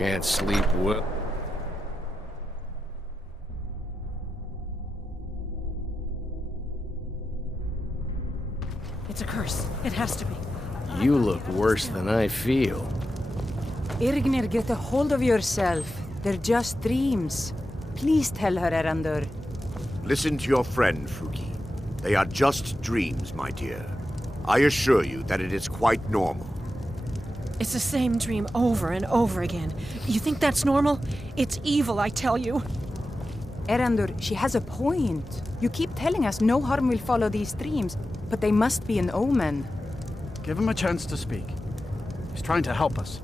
can't sleep well. It's a curse. It has to be. You look worse than I feel. Irgnir, get a hold of yourself. They're just dreams. Please tell her, Erandur. Listen to your friend, Fuki. They are just dreams, my dear. I assure you that it is quite normal. It's the same dream over and over again. You think that's normal? It's evil, I tell you. Erandur, she has a point. You keep telling us no harm will follow these dreams, but they must be an omen. Give him a chance to speak. He's trying to help us.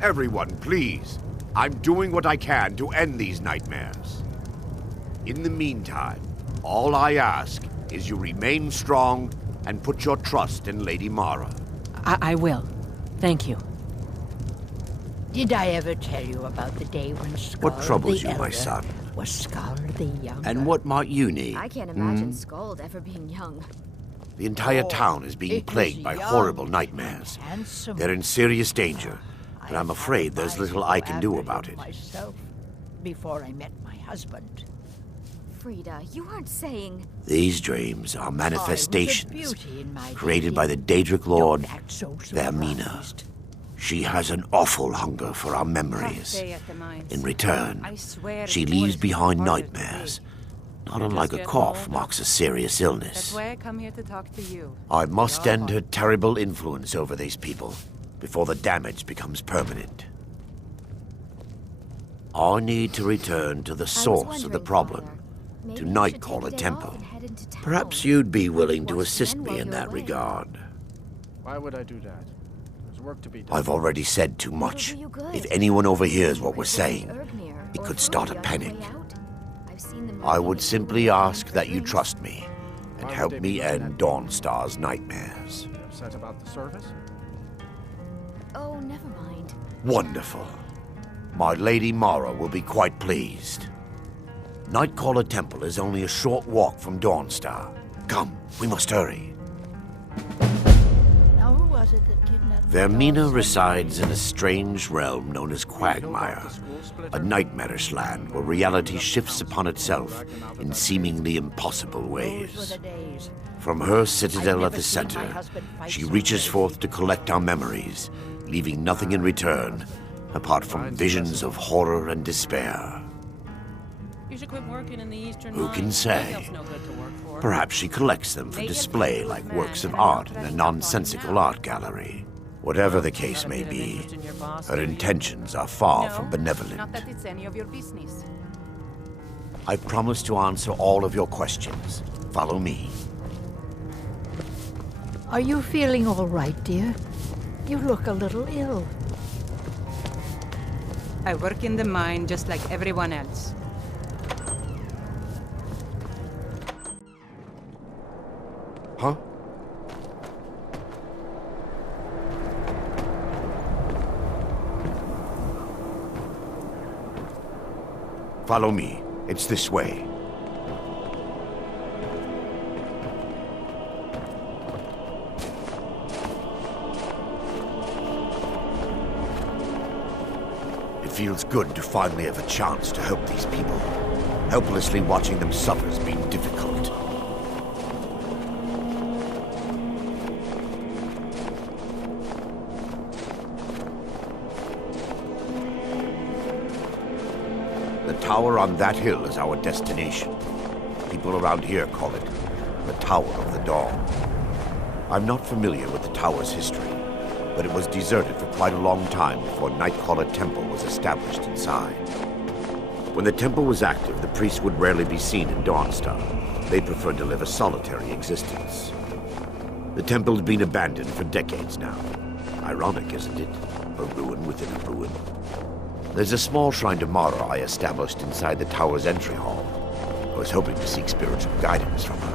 Everyone, please. I'm doing what I can to end these nightmares. In the meantime, all I ask is you remain strong and put your trust in Lady Mara. I will. Thank you. Did I ever tell you about the day when Skull What troubles the you, my Elder son? was Skull the Younger? And what might you need? I can't imagine Skuld ever being young. The entire town is being it plagued was by young horrible nightmares. and handsome. They're in serious danger, but I'm afraid there's I little I can do about it. Myself, before I met my husband. Frida, you aren't saying... These dreams are manifestations beauty in my created by the baby. Daedric Lord, Don't act so Vermina. surprised. She has an awful hunger for our memories. Stay at the mines. In return, I swear she it leaves was behind harder to nightmares. breathe. Not unlike a get cough older. marks a serious That's illness. why I come here to talk to you. I must end her terrible influence over these people before the damage becomes permanent. I need to return to the source of the problem, to Nightcaller Temple. Perhaps you'd be willing to assist me in that regard. Why would I do that? There's work to be done. I've already said too much. If anyone overhears what we're saying, it could start a panic. I would simply ask that you trust me and help me end Dawnstar's nightmares. You upset about the service? Oh, never mind. Wonderful. My Lady Mara will be quite pleased. Nightcaller Temple is only a short walk from Dawnstar. Come, we must hurry. Now who was it that kidnapped Vermina resides in a strange realm known as Quagmire, a nightmarish land where reality shifts upon itself in seemingly impossible Those were ways. the days. From her citadel I've at the never seen my center, husband fight she so reaches brave. forth to collect our memories, leaving nothing in return apart from visions of horror and despair. You should quit working in the Eastern Who can Mines. say? Nothing else no good to work for. Perhaps she collects them for display like works of art in a nonsensical art gallery. Whatever the case may be, her intentions are far from Not benevolent. that it's any of your business. I promise to answer all of your questions. Follow me. Are you feeling all right, dear? You look a little ill. I work in the mine just like everyone else. Huh? Follow me. It's this way. It feels good to finally have a chance to help these people. Helplessly watching them suffer has been difficult. The tower on that hill is our destination. People around here call it the Tower of the Dawn. I'm not familiar with the tower's history, but it was deserted for quite a long time before Nightcaller Temple was established inside. When the temple was active, the priests would rarely be seen in Dawnstar. They preferred to live a solitary existence. The temple's been abandoned for decades now. Ironic, isn't it? A ruin within a ruin. There's a small shrine to Mara I established inside the tower's entry hall. I was hoping to seek spiritual guidance from her.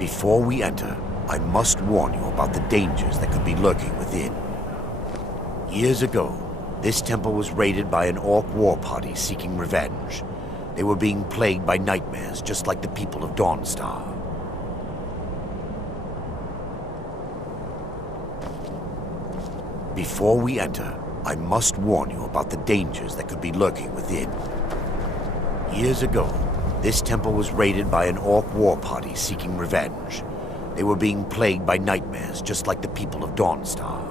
Before we enter, I must warn you about the dangers that could be lurking within. Years ago, this temple was raided by an orc war party seeking revenge. They were being plagued by nightmares, just like the people of Dawnstar. Before we enter, I must warn you about the dangers that could be lurking within. Years ago, this temple was raided by an orc war party seeking revenge. They were being plagued by nightmares, just like the people of Dawnstar.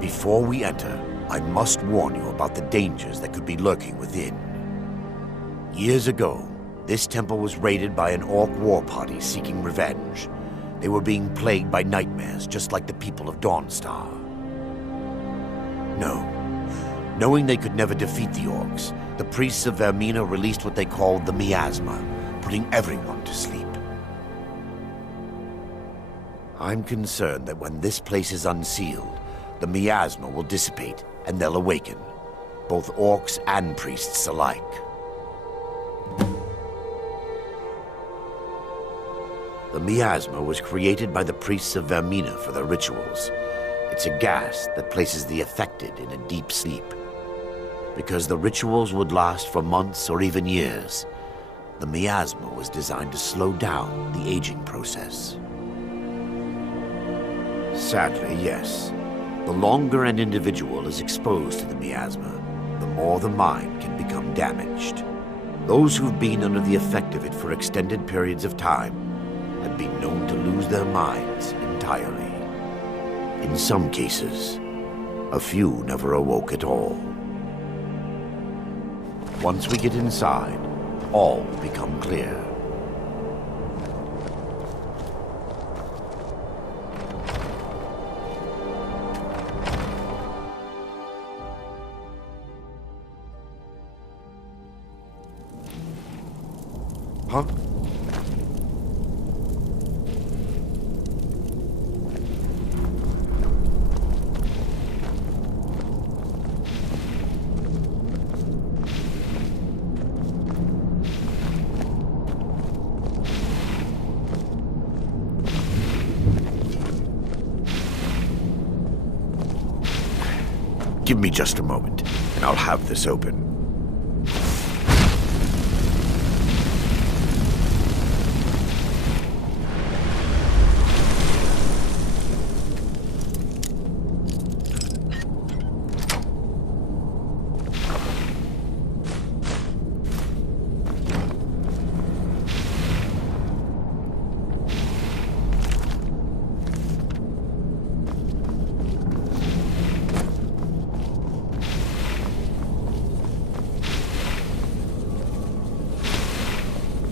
Before we enter, I must warn you about the dangers that could be lurking within. Years ago, this temple was raided by an orc war party seeking revenge. They were being plagued by nightmares, just like the people of Dawnstar. No. Knowing they could never defeat the orcs, the priests of Vermina released what they called the miasma, putting everyone to sleep. I'm concerned that when this place is unsealed, the miasma will dissipate, and they'll awaken. Both orcs and priests alike. The miasma was created by the priests of Vermina for their rituals. It's a gas that places the affected in a deep sleep. Because the rituals would last for months or even years, the miasma was designed to slow down the aging process. Sadly, yes. The longer an individual is exposed to the miasma, the more the mind can become damaged. Those who've been under the effect of it for extended periods of time have been known to lose their minds entirely. In some cases, a few never awoke at all. Once we get inside, all will become clear. Huh? Give me just a moment, and I'll have this open.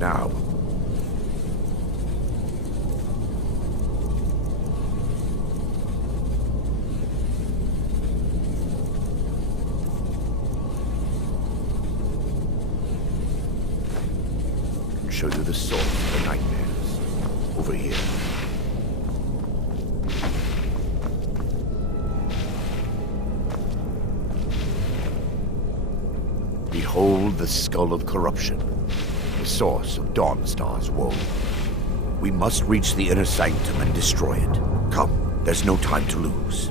Now. And show you the source of the nightmares. Over here. Behold the skull of corruption. The source of Dawnstar's woes. We must reach the inner sanctum and destroy it. Come, there's no time to lose.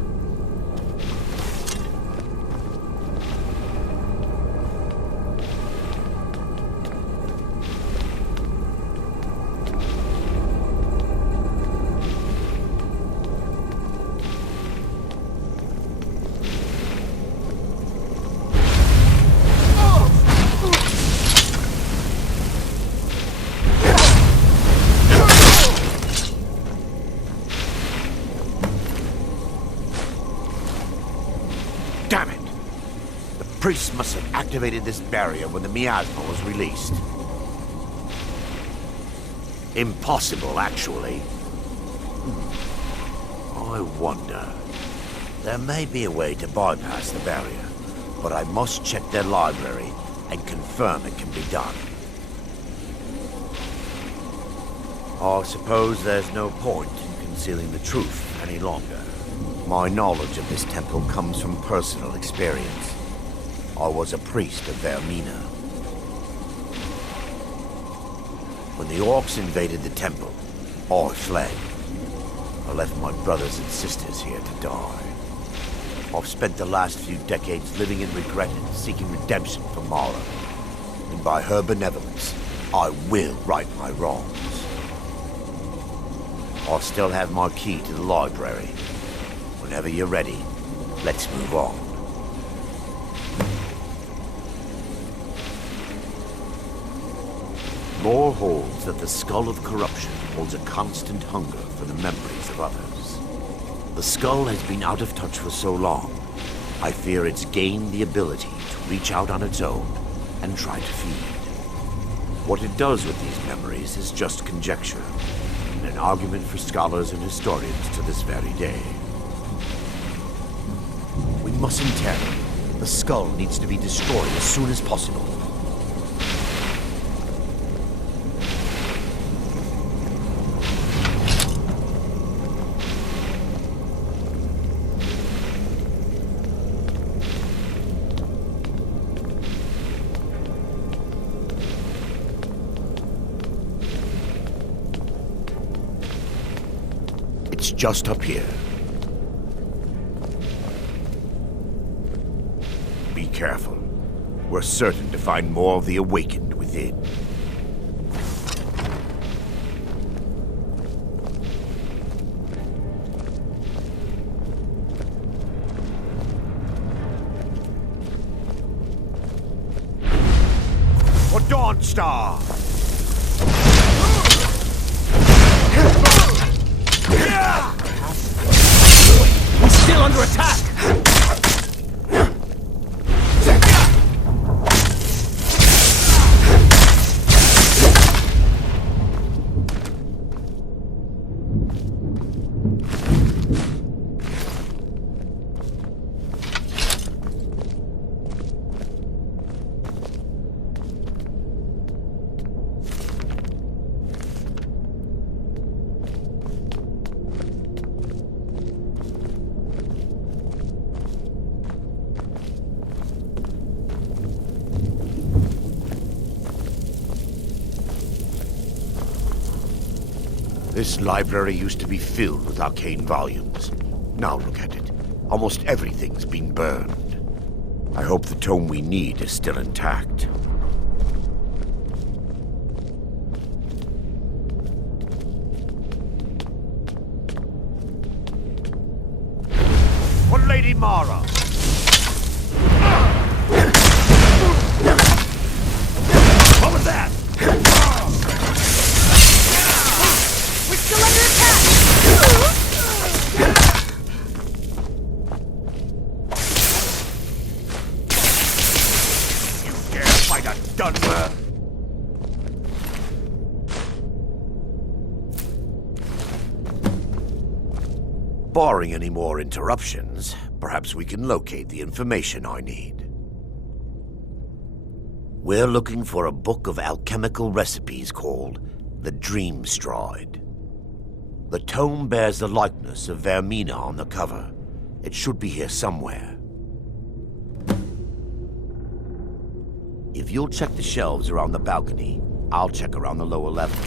Damn it! The priests must have activated this barrier when the miasma was released. Impossible, actually. I wonder. There may be a way to bypass the barrier, but I must check their library and confirm it can be done. I suppose there's no point in concealing the truth any longer. My knowledge of this temple comes from personal experience. I was a priest of Vermina. When the orcs invaded the temple, I fled. I left my brothers and sisters here to die. I've spent the last few decades living in regret and seeking redemption for Mara. And by her benevolence, I will right my wrongs. I still have my key to the library. Whenever you're ready, let's move on. Lore holds that the Skull of Corruption holds a constant hunger for the memories of others. The skull has been out of touch for so long, I fear it's gained the ability to reach out on its own and try to feed. What it does with these memories is just conjecture, and an argument for scholars and historians to this very day. We mustn't tarry. The skull needs to be destroyed as soon as possible. It's just up here. Be careful. We're certain to find more of the Awakened within. For Dawnstar! He's still under attack! This library used to be filled with arcane volumes. Now look at it. Almost everything's been burned. I hope the tome we need is still intact. For Lady Mara! What was that? Still under attack! You dare fight a Dunmer? Barring any more interruptions, perhaps we can locate the information I need. We're looking for a book of alchemical recipes called the Dreamstride. The tome bears the likeness of Vermina on the cover. It should be here somewhere. If you'll check the shelves around the balcony, I'll check around the lower level.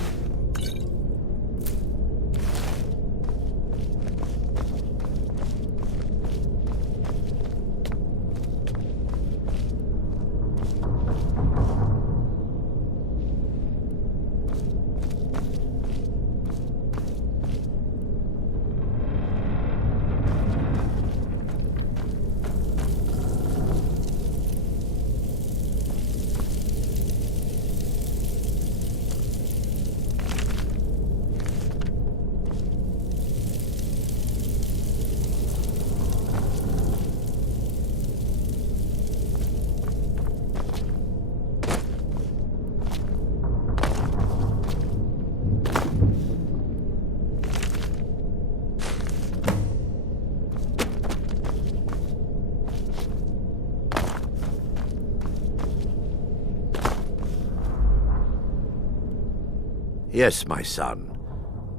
Yes, my son.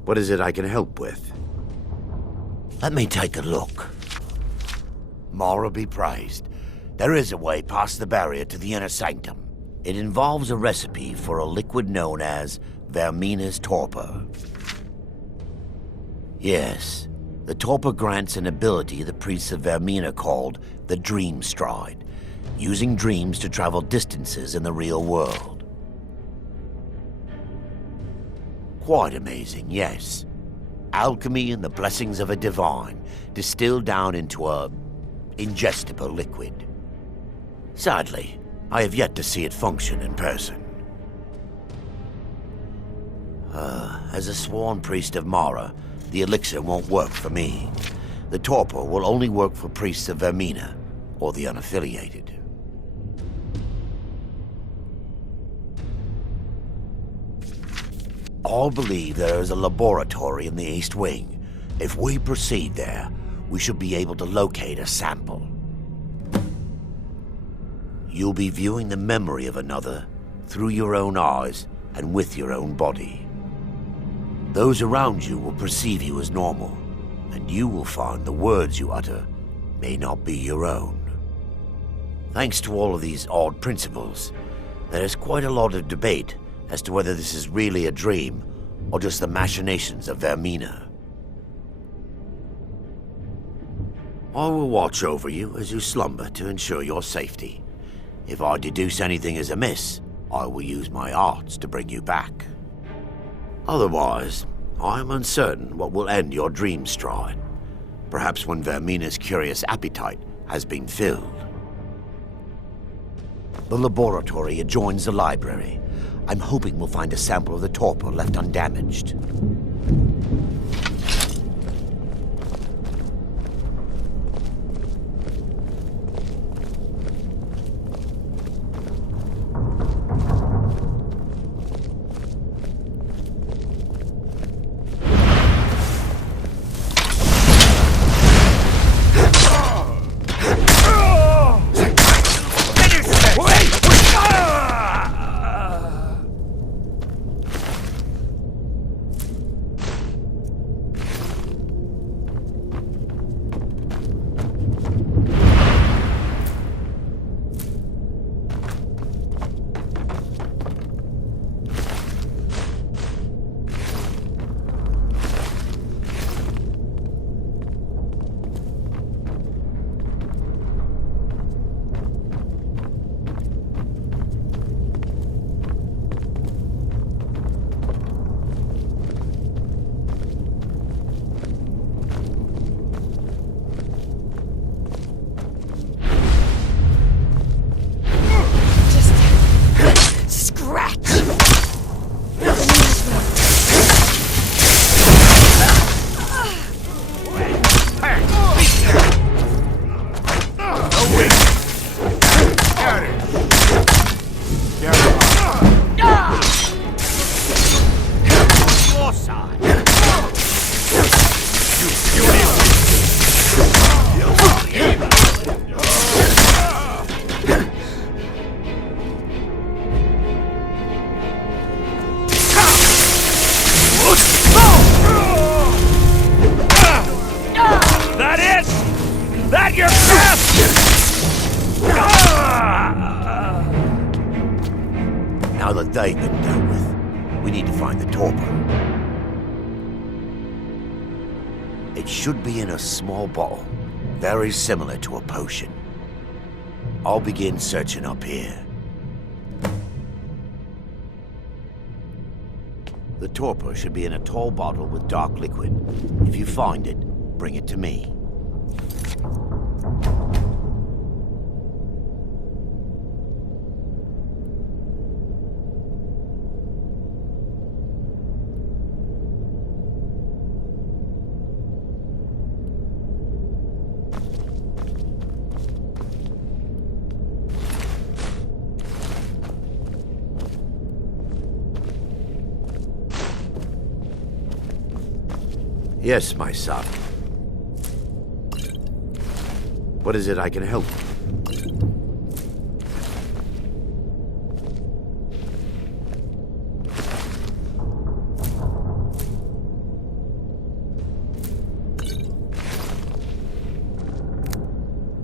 What is it I can help with? Let me take a look. Mara be praised. There is a way past the barrier to the inner sanctum. It involves a recipe for a liquid known as Vermina's torpor. Yes, the torpor grants an ability the priests of Vermina called the Dreamstride, using dreams to travel distances in the real world. Quite amazing, yes. Alchemy and the blessings of a divine, distilled down into a ingestible liquid. Sadly, I have yet to see it function in person. As a sworn priest of Mara, the elixir won't work for me. The torpor will only work for priests of Vermina, or the unaffiliated. All believe there is a laboratory in the East Wing. If we proceed there, we should be able to locate a sample. You'll be viewing the memory of another through your own eyes and with your own body. Those around you will perceive you as normal, and you will find the words you utter may not be your own. Thanks to all of these odd principles, there is quite a lot of debate as to whether this is really a dream or just the machinations of Vermina. I will watch over you as you slumber to ensure your safety. If I deduce anything is amiss, I will use my arts to bring you back. Otherwise, I am uncertain what will end your Dreamstride. Perhaps when Vermina's curious appetite has been filled. The laboratory adjoins the library. I'm hoping we'll find a sample of the torpor left undamaged. Now that they've been dealt with, we need to find the torpor. It should be in a small bottle, very similar to a potion. I'll begin searching up here. The torpor should be in a tall bottle with dark liquid. If you find it, bring it to me. Yes, my son. What is it I can help you?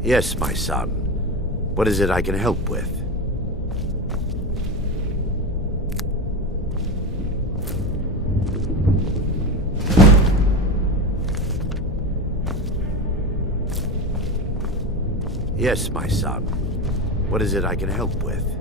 Yes, my son. What is it I can help with? Yes, my son. What is it I can help with?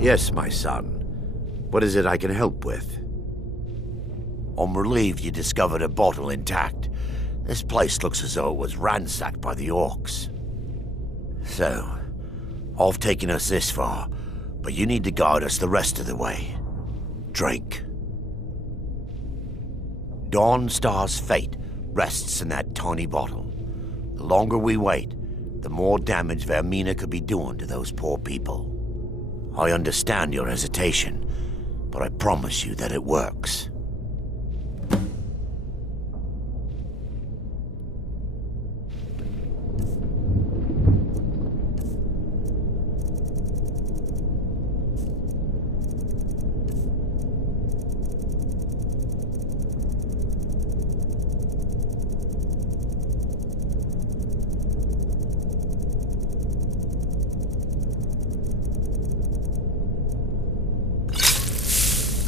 Yes, my son. What is it I can help with? I'm relieved you discovered a bottle intact. This place looks as though it was ransacked by the orcs. So, I've taken us this far, but you need to guide us the rest of the way. Drake. Dawnstar's fate rests in that tiny bottle. The longer we wait, the more damage Vermina could be doing to those poor people. I understand your hesitation, but I promise you that it works.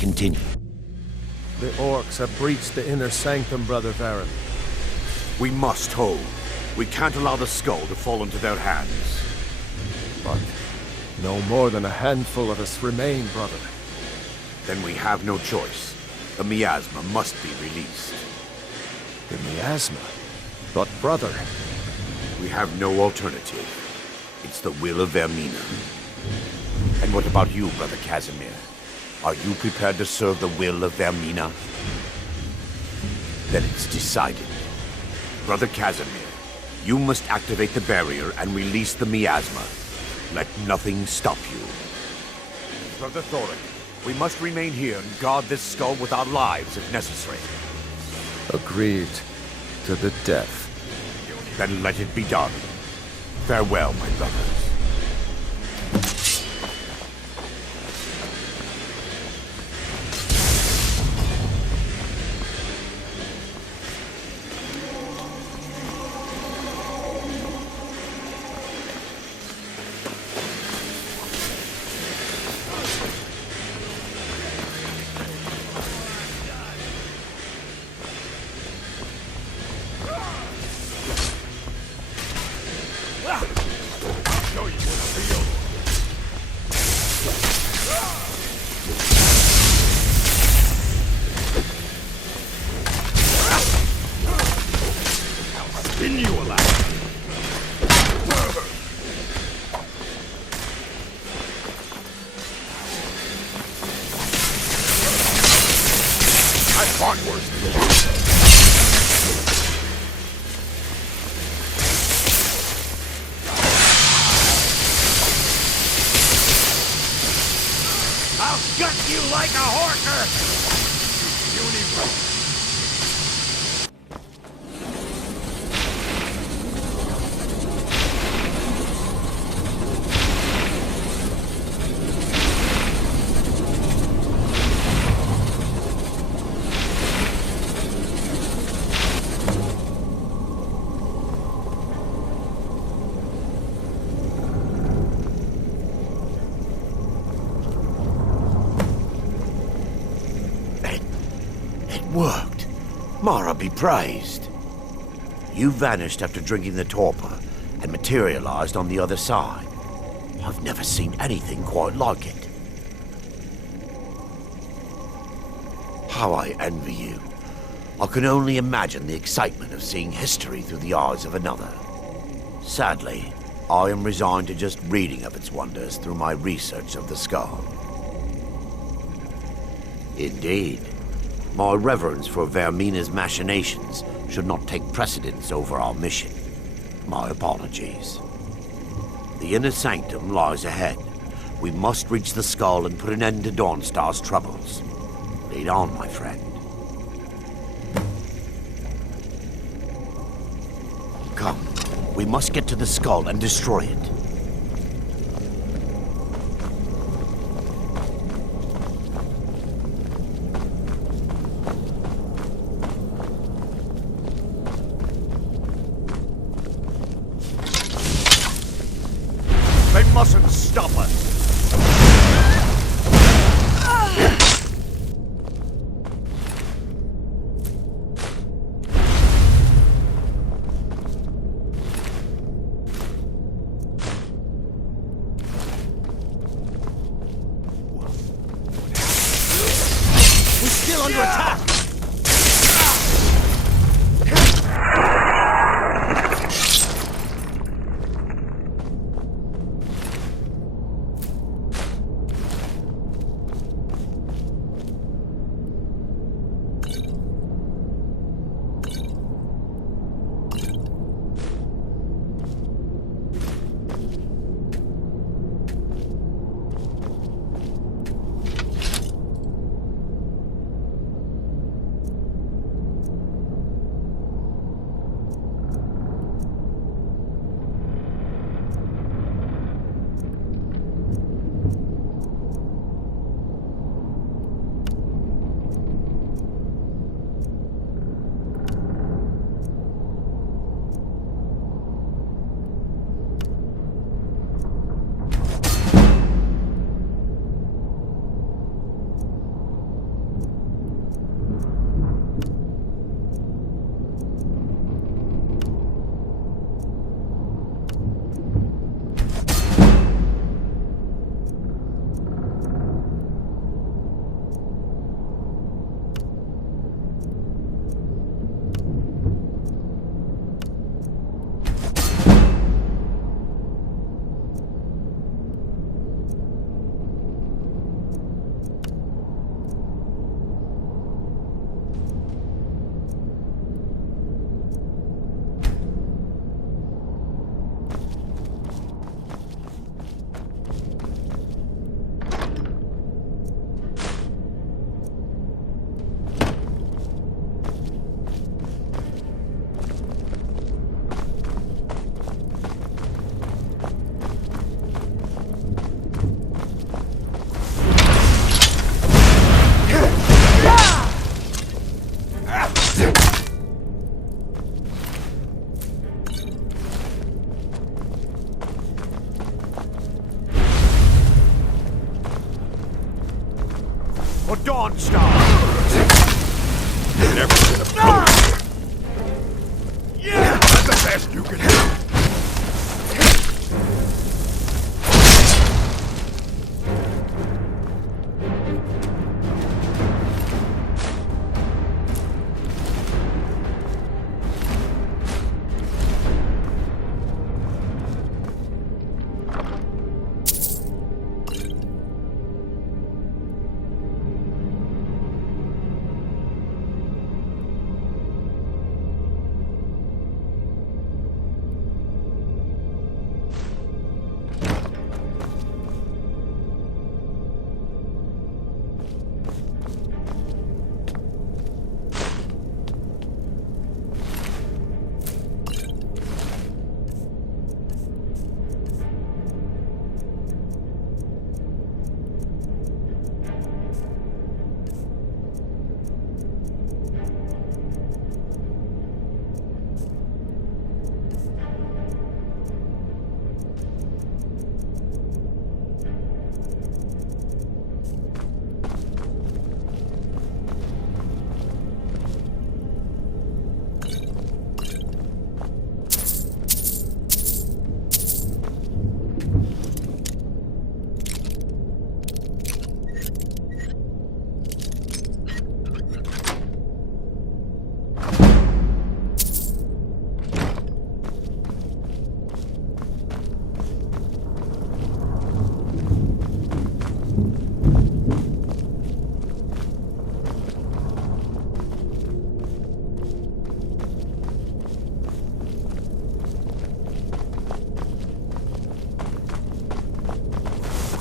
Continue. The orcs have breached the inner sanctum, Brother Varen. We must hold. We can't allow the skull to fall into their hands. But no more than a handful of us remain, brother. Then we have no choice. The miasma must be released. The miasma? But brother... We have no alternative. It's the will of Vermina. And what about you, Brother Casimir? Are you prepared to serve the will of Vermina? Then it's decided. Brother Casimir, You must activate the barrier and release the miasma. Let nothing stop you. Brother Thorin, we must remain here and guard this skull with our lives if necessary. Agreed to the death. Then let it be done. Farewell, my brothers. I'll gut you like a horker! Worked. Mara be praised. You vanished after drinking the torpor and materialized on the other side. I've never seen anything quite like it. How I envy you. I can only imagine the excitement of seeing history through the eyes of another. Sadly, I am resigned to just reading of its wonders through my research of the skull. Indeed. My reverence for Vermina's machinations should not take precedence over our mission. My apologies. The inner sanctum lies ahead. We must reach the skull and put an end to Dawnstar's troubles. Lead on, my friend. Come, we must get to the skull and destroy it. They mustn't stop us! We're still under attack! for Dawnstar! Never been opposed. Yeah, that's the best you can do.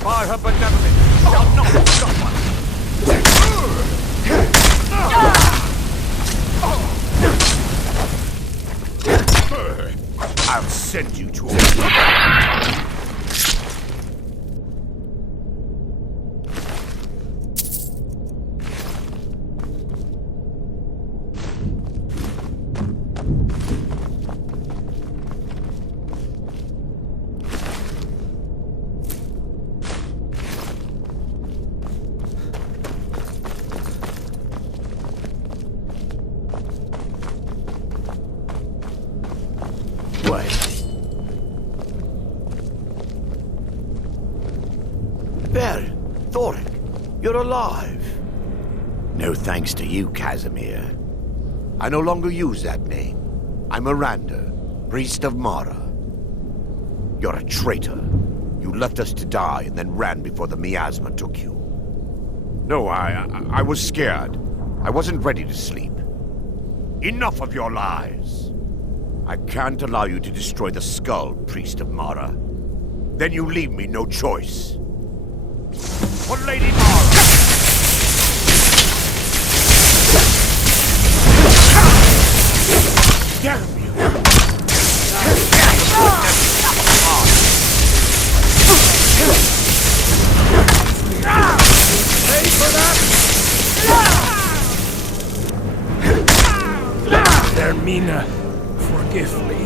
By her benevolence shall not suffer! I'll send you to a... There, Thoric, you're alive. No thanks to you, Casimir. I no longer use that name. I'm Erandur, priest of Mara. You're a traitor. You left us to die and then ran before the miasma took you. No, I was scared. I wasn't ready to sleep. Enough of your lies. I can't allow you to destroy the skull, priest of Mara. Then you leave me no choice. For Lady Mara! Damn you! Pay for that! Hermina, forgive me.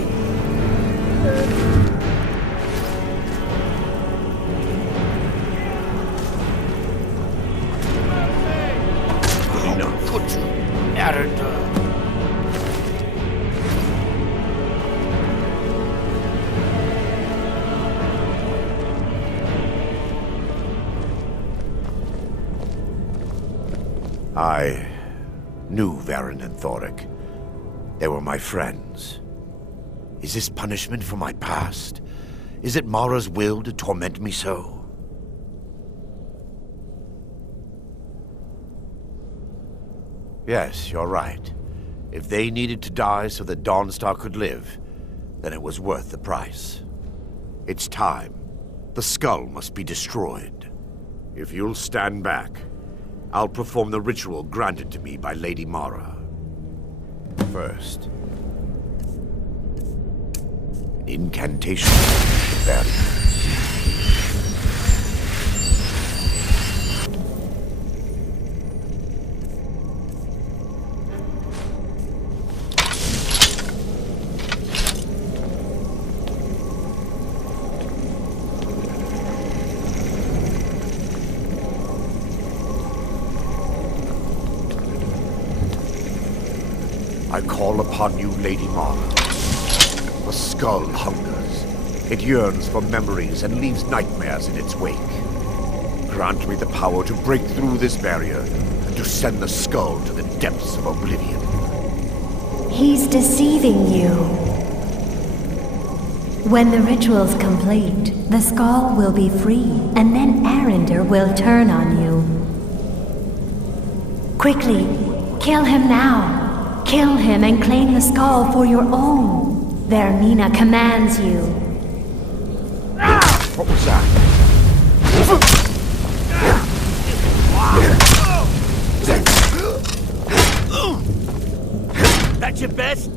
Could you, Erandur? I knew Varen and Thoric. They were my friends. Is this punishment for my past? Is it Mara's will to torment me so? Yes, you're right. If they needed to die so that Dawnstar could live, then it was worth the price. It's time. The skull must be destroyed. If you'll stand back, I'll perform the ritual granted to me by Lady Mara. First, an incantation to bury. I call upon you, Lady Mark. The skull hungers. It yearns for memories and leaves nightmares in its wake. Grant me the power to break through this barrier and to send the skull to the depths of oblivion. He's deceiving you. When the ritual's complete, the skull will be free, and then Erandur will turn on you. Quickly, kill him now. Kill him and claim the skull for your own. Vermina commands you. What was that? That's your best?